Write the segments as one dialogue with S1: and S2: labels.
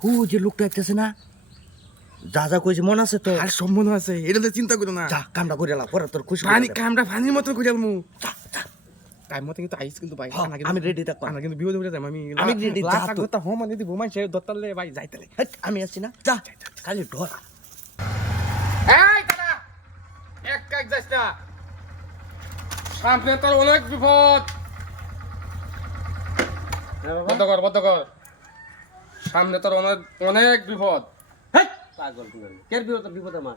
S1: হু যে লোকটা আইতেছে না? যা যা কইছে মন আছে তো
S2: আর সব মনে আছে এটা তো চিন্তা করো না।
S1: যা কামটা করে লাও পরে তোর খুশি
S2: পানি। কামটা পানির মতো করে আলমু।
S1: যা, যা।
S2: টাইম মতো কিন্তু আইস কিন্তু ভাই আনা
S1: আমি ready থাকব।
S2: আনা কিন্তু বিপদে পড়ে যাই আমি
S1: আমি ready, যা
S2: লাস্ট
S1: তুই।
S2: কথা হো মানে দিব মানে সে দত্তালে ভাই যাইতালে।
S1: আমি আসছি না। যা খালি ঢোর
S2: এই দাদা এক কাজ যাস না। সামনে তোর অনেক বিপদ। বন্ধ কর বন্ধ কর। সামনে তোর অনেক অনেক বিপদ।
S3: পাগল কের বিপদ? বিপদ আমার।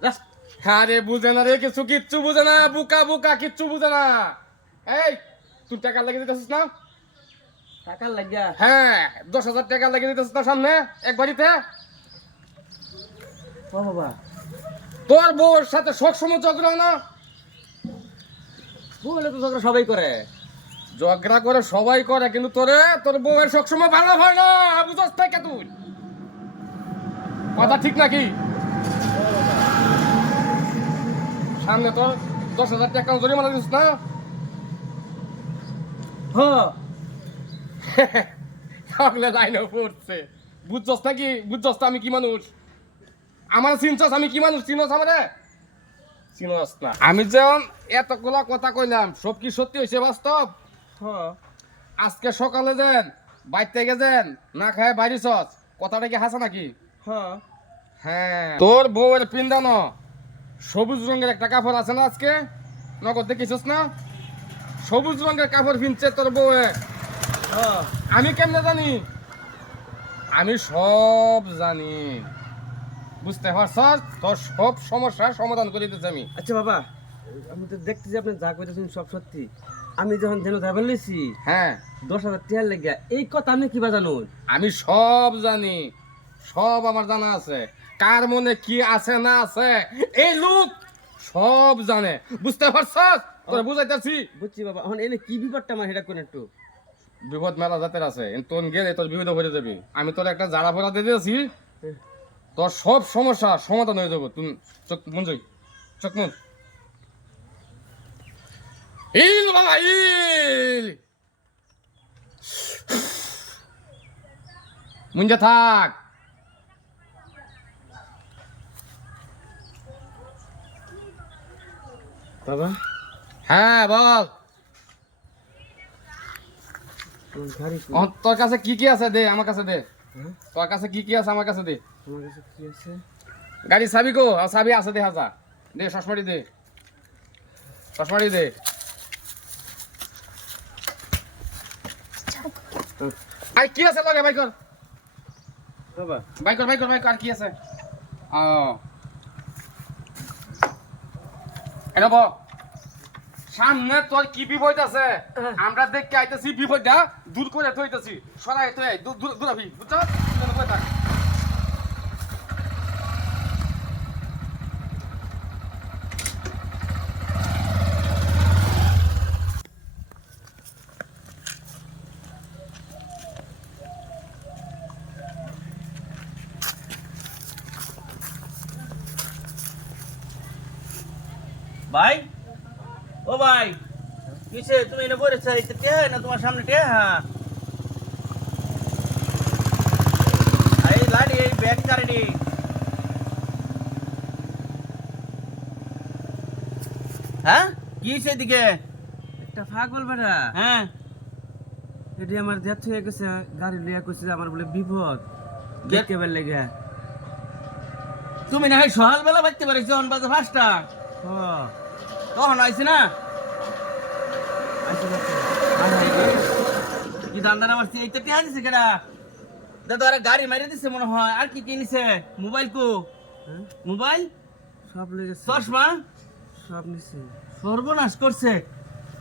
S2: আরে বুঝে না রে কিছু কিচ্ছু বুঝে না বুকা বুকা কিচ্ছু বুঝে না। এই তুই টাকা লাগিয়ে দিতেছিস না?
S3: টাকার লাগিয়া?
S2: হ্যাঁ দশ হাজার টাকা লাগিয়ে দিতেছিস না সামনে এক বাড়িতে?
S3: ও বাবা।
S2: তোর বউর সাথে সবসময় ঝগড়া না?
S3: বলে তো ঝগড়া সবাই করে।
S2: ঝগড়া করে সবাই করে, কিন্তু তোরে, তোর বউয়ের সবসময় ভালো হয় না, বুঝস থেকে তুই? কথা ঠিক নাকি? সামনে তো দশ হাজার টাকা জরিমানা দিস না?
S3: হ
S2: তাহলে লাইনে পড়ছে। বুঝছস নাকি? বুঝছস আমি কি মানুষ? আমার চিনছস আমি কি মানুষ? চিনস আমারে? চিনস না। আমি যেমন এতগুলা কথা কইলাম, সব কি সত্যি হয়েছে বাস্তব? আজকে সকালে যেন বাইর থেকে যেন না খায় বাইরে সস কথাটা কি হাসা নাকি? হ্যাঁ। তোর বউয়ের পিন্দানো সবুজ রঙের একটা কাপড় আছে না আজকে? নগদ দেখিস না? সবুজ রঙের কাপড় কিনছে তোর বউয়ে। আমি কেমনে জানি? আমি সব জানি। বুঝতে পারছস তোর সব সমস্যার সমাধান করে দিতেছি আমি।
S3: আচ্ছা বাবা আমি তো দেখতেছি আপনি যা কইতেছেন সব সত্যি। আমি যখন যেন যাবেন লইছি
S2: হ্যাঁ।
S3: দশ হাজার টিয়ার লাগিয়া এই কথা আমি কি বাজানো
S2: আমি সব জানি সব আমার জানা আছে। কার মনে কি আছে না আছে এই লোক সব জানে। বুঝতে পারছস? তোর বুঝাইতেছি।
S3: বুঝছি বাবা এখন এনে কি বিপদটা আমার সেটা কোন একটু?
S2: বিপদ মেলা জাতের আছে তোর গেলে তোর বিপদে ভরে যাবি। আমি তোর একটা জারা দিয়ে দিয়েছি তোর সব সমস্যা সমাধান হয়ে যাব। তুমি চোখ মন চোখ মন। ইল বাবা ইল মুঞ্জা থাক।
S3: বাবা।
S2: হ্যাঁ বল। তোর কাছে কি কি আছে দে আমার কাছে দে।
S3: হ্যাঁ?
S2: তোর কাছে কি কি আছে আমার কাছে দে।
S3: আমার কাছে কি আছে?
S2: গাড়ি চাবি কো? চাবি আছে দে হাজা। দে চশমাটি দে চশমাটি দে। আর কি আছে লগে বাইকর বাইকর বাইকর বাইকর আর কি আছে? ও। এনে ব। সামনে তোর কি বিপদ আছে? আমরা দেখতে আইতেছি বিপদটা দূর করে থইতেছি। সরাই তো দূর দূর দূর আবি বুঝছ?
S4: ভাই? ও ভাই কিসে? তুমি এনে বলেছ এটা কে না তোমার সামনে কে হ্যাঁ এই লাড়ি এই ব্যাগ কারেডি হ্যাঁ? কি এদিকে?
S3: একটা পাগল বেড়া
S4: হ্যাঁ।
S3: এটি আমার ডেথ হয়ে গেছে গাড়ি লিয়া কইছে আমার বলে বিপদ। দেখতে বের লেগে।
S4: তুমি না হয় সকালবেলা বাজতে পারিস যখন বাজে পাঁচটা।
S3: হ।
S4: তখন আইসি না? হায়। কি দাম আমার এই তো টিয়া দিছে কেডা? দাদা আরে গাড়ি মারি দিছে মনে হয়। আর কি কিনিছে মোবাইল কো।
S3: হ্যাঁ?
S4: মোবাইল?
S3: সব লেগেছে।
S4: চশমা?
S3: সব নিছে।
S4: সর্বনাশ করছে।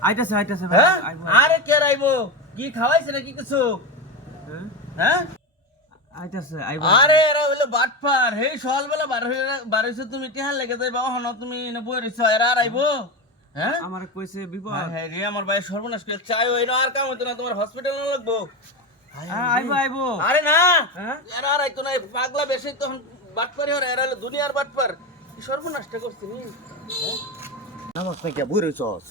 S3: আইতাছে আইতাছে
S4: হ্যাঁ? আরে কে রাইবো? কি খাওয়াইছে নাকি কিছু?
S3: হ্যাঁ?
S4: আরে এরা বাটপার। সকালবেলা বার হয়ে তুমি টিহার লেগে যাই বাবা হন তুমি এনে বই রইছো এরা আর আইবো? হ্যাঁ?
S3: আমার কইছে বিপদ।
S4: রে আমার ভাই সর্বনাশ করে চাই হই আর কাম হইতো না তোমার হসপিটাল না লাগবো।
S3: আইবো আইবো।
S4: আরে না? এরা আর আইতো না পাগলা বেশি তখন বাটপারি হরে এরা হলো দুনিয়ার বাটপার। সর্বনাশটা করছি নি?
S1: নামাজ নাই কে বই রইছস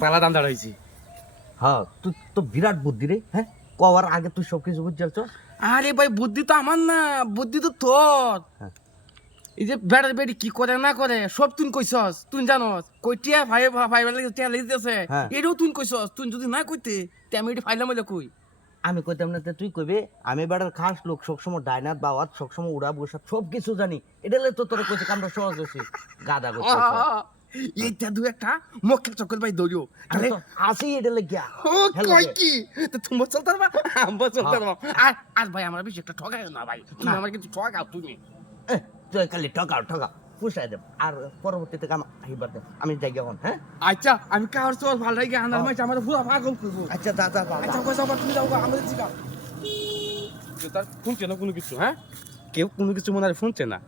S2: বালা দাম দাঁড়াইছি।
S1: হ্যাঁ তুই তো বিরাট বুদ্ধি রে হ্যাঁ? কওয়ার আগে তুই সব কিছু বুঝছিস
S2: আরে ভাই বুদ্ধি তো আমার না বুদ্ধি তো তোর।
S1: হ্যাঁ।
S2: এই যে বেড়ার বেড়ি কি করে না করে সব তুই কইছস তুই জানস কই টিয়া ভাই ভাই লাগে টিয়া লেগেছে।
S1: হ্যাঁ।
S2: এটাও তুই কইছস তুই যদি না কইতে তে আমি এটি ফাইলাম কই?
S1: আমি কইতাম না তুই কইবে আমি বেড়ার খাস লোক সবসময় ডাইনাত বাওয়াত সবসময় উড়া বসা সব কিছু জানি। এটা তো তোর কইছে কামটা সহজ হয়েছে গাদা করছে
S2: এইটা দু একটা মক্কেল চক্কর ভাই দৌড়িও তাহলে
S1: আসি এটা লে গিয়া
S2: ও কই. কি? তো তুমি চলতে পারবা? আমি চলতে পারব। আর আর ভাই আমার বেশি একটা ঠকাই না ভাই। তুমি আমার কিন্তু ঠকাও তুমি।
S1: তুই খালি ঠকাও ঠকাও। পুষাই দেব। আর পরবর্তীতে কাম আহিবার দে আমি যাই এখন হ্যাঁ?
S2: আচ্ছা আমি কার চল ভালো লাগে আনার মাঝে আমার পুরো পাগল করব।
S1: আচ্ছা দাদা বাবা
S2: আচ্ছা কইসা আবার তুমি যাও আমাদের জিগাও তার শুনছে না কোনো কিছু হ্যাঁ? কেউ কোনো কিছু মনে হয় শুনছে না।